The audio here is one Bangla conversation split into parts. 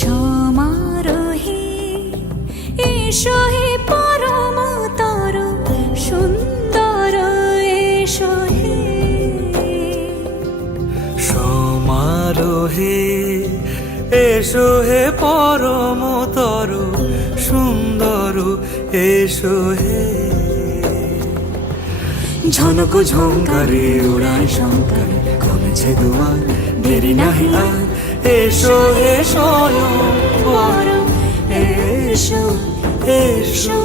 সমারোহে এসো হে পরমতর সুন্দর এসো হে। সমারোহে এসো হে পরমতর সুন্দর এসো হে। ঝনক ঝঙ্কারে উড়ায় শঙ্কার কমেছে দুয়ার দেরি নাহি আর। এসো হে স্বয়ংবর এসো এসো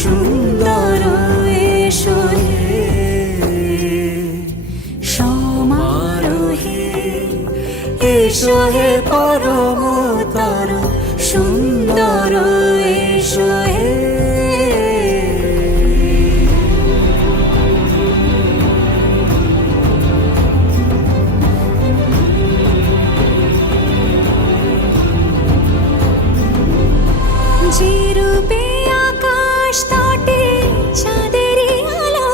সুন্দর এসো হে। সমারোহে এসো হে পরমতর সুন্দর এসো হে। যে রূপে আকাশ তটে চাঁদেরই আলো,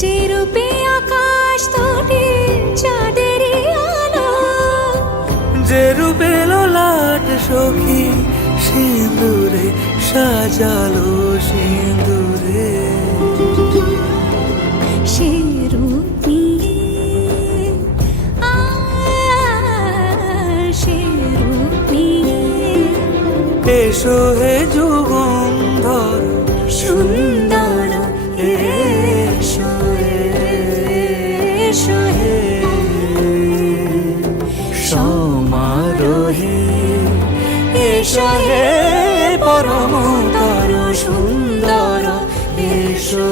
যে রূপে আকাশ তটে চাঁদেরই আলো, যে রূপে ললাট সখী সিঁদুরে সাজালো সিঁদুরে। সে রূপ নিয়ে সে রূপ নিয়ে এসো হে যুগন্ধর সুন্দর এসো এসো হে। সমারোহে এসো হে পরমতর সুন্দর এসো।